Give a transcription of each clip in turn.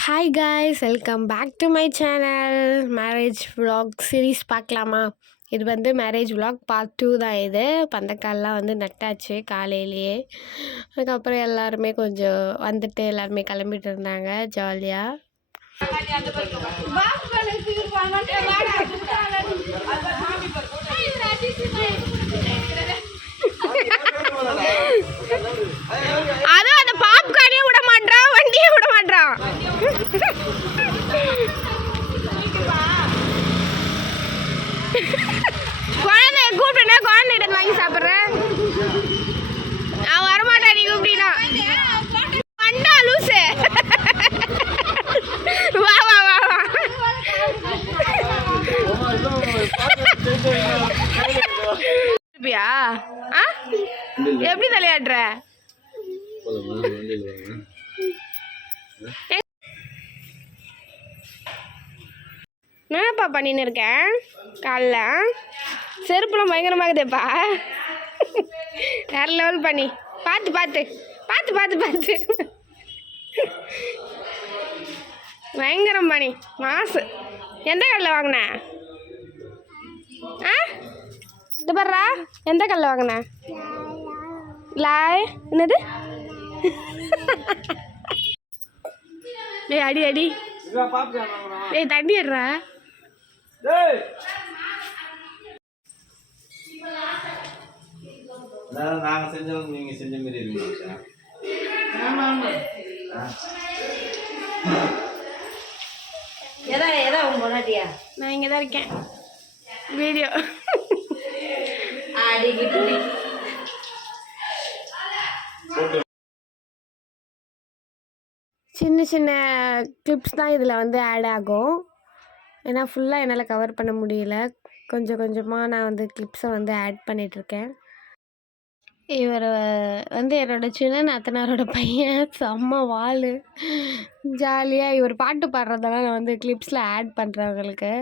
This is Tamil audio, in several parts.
Hi guys welcome back to my channel marriage vlog series பார்க்கலாமா? இது வந்து மேரேஜ் vlog பார்ட் டூ தான் இது. பந்தக்கால்லாம் வந்து நட்டாச்சு காலையிலேயே. அதுக்கப்புறம் எல்லாருமே கொஞ்சம் வந்துட்டு எல்லாருமே கிளம்பிட்டு இருந்தாங்க ஜாலியாக அதுவும் அந்த பாப்கார்னே விட மாட்டான் வண்டியே விட மாட்டான் குழந்தைய கூப்பிட்டுனா குழந்தைகிட்ட வாங்கி சாப்பிட்றேன். நான் வரமாட்டேன் நீ கூப்பிட்டீனா பண்ணா லூசு. வா வா வா வா. இருப்பியா ஆ? எப்படி தலையாடுற என்னப்பா பண்ணின்னு இருக்கேன் காலைல? செருப்புலாம் பயங்கரமாகுதேப்பா. வேற லெவல் பண்ணி. பார்த்து பார்த்து பார்த்து பார்த்து பார்த்து பயங்கரம் பண்ணி. மாசு. எந்த கடையில் வாங்கின? ஆ? இது பர்றா எந்த கல்ல வாங்கின? லாய். என்னது? ஏய் அடி அடி. ஏய் தண்ணி எடுறா. நாங்க செஞ்சவங்க நீங்க செஞ்ச மாதிரி இருக்கீங்க எதா எதா உன் பொண்டாட்டியா? நான் இங்கே தான் இருக்கேன். வீடியோ. அடிக்கிட்டு சின்ன சின்ன கிளிப்ஸ் தான் இதில் வந்து ஆட் ஆகும். ஏன்னா ஃபுல்லாக என்னால் கவர் பண்ண முடியல. கொஞ்சம் கொஞ்சமாக நான் வந்து கிளிப்ஸை வந்து ஆட் பண்ணிகிட்ருக்கேன் இவர் வந்து என்னோட சின்ன நாத்தனாரோட பையன். செம்ம வாள் ஜாலியாக இவர் பாட்டு பாடுறதெல்லாம் நான் வந்து கிளிப்ஸில் ஆட் பண்ணுறேன் உங்களுக்கு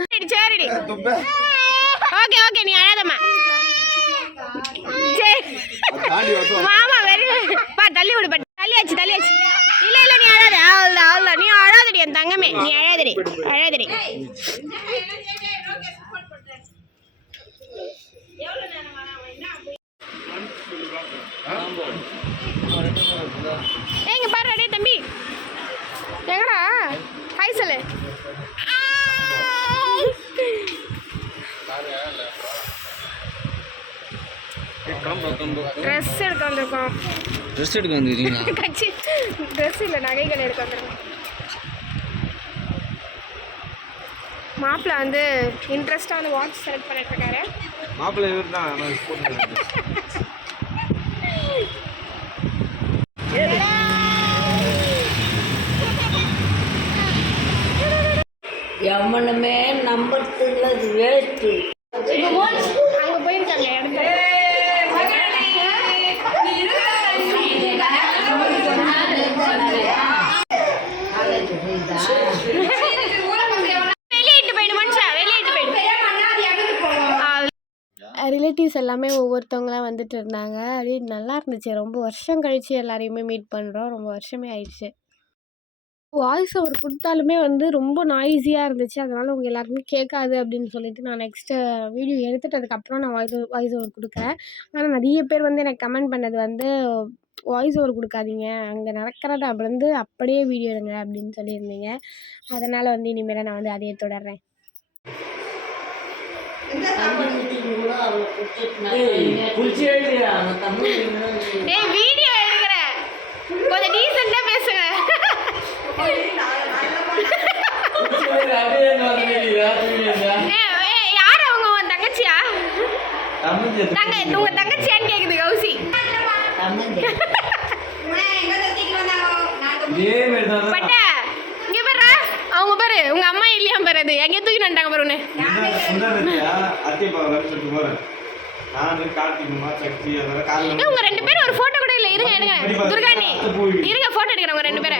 சரி சரிடி ஓகே ஓகே நீ அழாதம்மா. சரி. மாமா வெரி பா தள்ளி விடு தள்ளியாச்சு தள்ளியாச்சு இல்ல நீ அழாத அவ்வளோ அவ்வளோ நீ அழாதடி என் தங்கமே நீ அழாதடி ஏய், இங்க பாரு அடே தம்பி. எங்கடா? ஹாய் சொல்லு. ட்ரெஸ் எடுக்க வந்திருக்கோம். ட்ரெஸ் எடுக்க வந்துருக்கீங்களா? கட்சி ட்ரெஸ் இல்லை நகைகள் எடுக்க வந்துருக்கோம். மாப்பிள்ள வந்து இன்ட்ரெஸ்டாக வந்து வாட்ச் செலக்ட் பண்ணிட்டு இருக்காரு மாப்பிள்ளை இவர் தான் எவனுமே நம்புறதுல வேஸ்ட்டு. எல்லாமே ஒவ்வொருத்தவங்களாம் வந்துட்டு இருந்தாங்க. அப்படியே நல்லா இருந்துச்சு. ரொம்ப வருஷம் கழிச்சு எல்லாரையுமே மீட் பண்ணுறோம் ரொம்ப வருஷமே ஆயிடுச்சு. வாய்ஸ் ஓவர் கொடுத்தாலுமே வந்து ரொம்ப நாய்ஸியாக இருந்துச்சு. அதனால் உங்கள் எல்லாருக்குமே கேட்காது அப்படின்னு சொல்லிட்டு நான் நெக்ஸ்ட்டு வீடியோ எடுத்துட்டு அதுக்கப்புறம் நான் வாய்ஸ் வாய்ஸ் ஓவர் கொடுக்குறேன். ஆனால் நிறைய பேர் வந்து எனக்கு கமெண்ட் பண்ணது வந்து வாய்ஸ் ஓவர் கொடுக்காதீங்க. அங்கே நடக்கிறத அப்படி வந்து அப்படியே வீடியோ எடுங்க அப்படின்னு சொல்லியிருந்தீங்க. அதனால் வந்து இனிமேல் நான் வந்து அதையே தொடர்றேன். ஏய் வீடியோ எடுக்கிறேன் கொஞ்சம் டீசெண்டாக பேசுங்க. யார் அவங்க உன் தங்கச்சியா? தங்க உங்க தங்கச்சியான்னு கேக்குது கௌசி. அவங்க பாரு உங்க அம்மா இல்லையா பாரு அது எங்க தூக்கி நட்டாங்க பாரு உன்னை நானு உங்க ரெண்டு பேரும் ஒரு போட்டோ கூட இல்ல. இருங்க எடுங்க துர்காணி இருங்க போட்டோ எடுக்கிறேன் உங்க ரெண்டு பேரை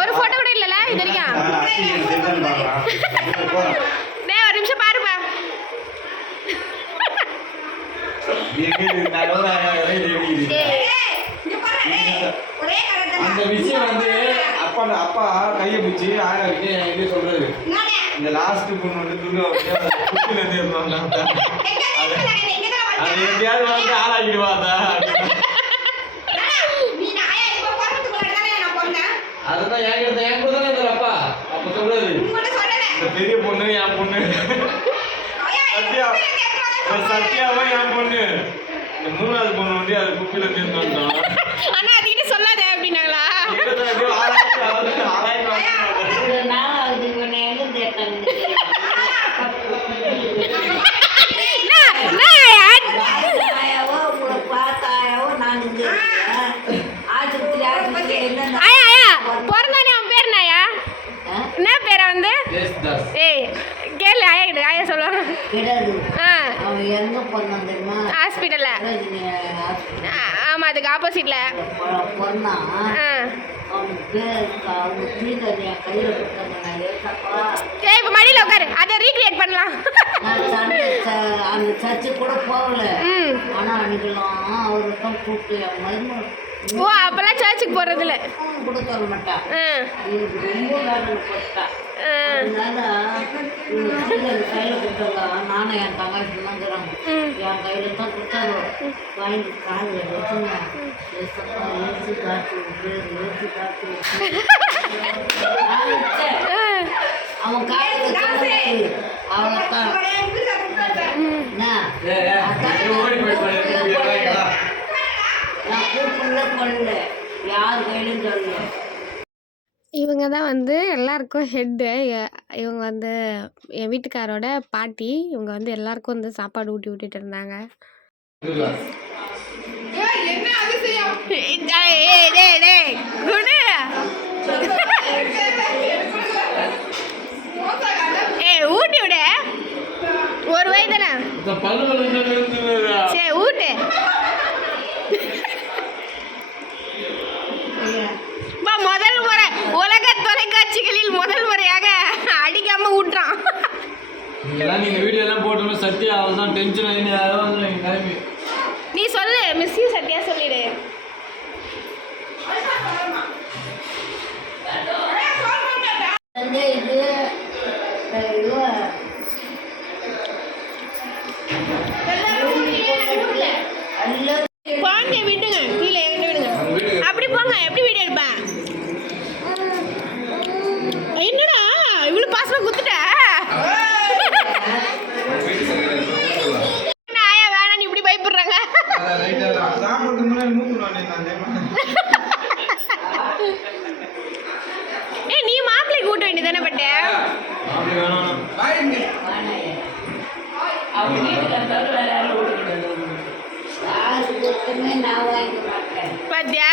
ஒரு போட்டோ கூட இல்லல இது வரைக்கும். டேய் ஒரு நிமிஷம் பாருப்பா? நான் அந்த விஷயம் அப்பா அப்பா கையை பிடிச்சி ஆயா கிட்டே என்கிட்ட சொல்றாரு. இந்த லாஸ்ட் பொண்ணு வந்து அந்த குட்டில இருந்தாங்க அது எப்படியாவது வந்து ஆளாக்கிடுவாதா அதுதான் என்கிட்ட என் கூட தானே இருந்தாரு அப்பா. அப்ப சொல்றாரு இந்த பெரிய பொண்ணு என் பொண்ணு. சத்யா. சத்யாவும் என் பொண்ணு. இந்த மூணாவது பொண்ணு வந்து அது குப்பில இருந்து கேளு ஆயா ஆயா சொல்லுவாங்க. ஆ. ஹாஸ்பிட்டல்ல ரஜினி ஆஸ்பத்திரி ஆமா அதுக்கு ஆப்போசிட்ல பிறந்தான் ஆ. அவன் பேர் அவங்க ஸ்ரீதர் என் கையில் கொடுத்தாங்க நான் ஏசப்பா ஏய் இப்போ மடியில் உட்காரு. அதை ரீக்ரியேட் பண்ணலாம். அந்த சர்ச்சு கூட போகல. ம். ஆனா அன்னைக்கெல்லாம் அவரு தான் கூப்பிட்டு மருமகள் ஓ அப்போல்லாம் சர்ச்சுக்கு போகிறதில்ல கூட சொல்ல மாட்டா. ரொம்ப வேதனை போட்டா நானும் என் தங்காய்ச்சி தாங்கிறாங்க என் கையில தான் கொடுத்தாங்க வாங்கி காலில் வச்சுங்க ஏசு காற்று ஏசு காற்று அவன் காலில் அவ்வளோதான்? நான் கூப்பிடல பண்ணல யார் கையிலும் சொல்லல இவங்க தான் வந்து எல்லாருக்கும் ஹெட்டு இவங்க வந்து என் வீட்டுக்காரோட பாட்டி. இவங்க வந்து எல்லாருக்கும் வந்து சாப்பாடு ஊட்டி விட்டுட்டு இருந்தாங்க. ஊட்டி விடு. ஒரு வயது இதெல்லாம் நீங்க வீடியோ எல்லாம் போட்டோம்னா சத்யா அவள் தான் டென்ஷன் ஆகி யாரோ வந்து கிளம்பி. நீ சொல்லு மிஸ் யூ சத்யா சொல்லிடு. பாத்தியா?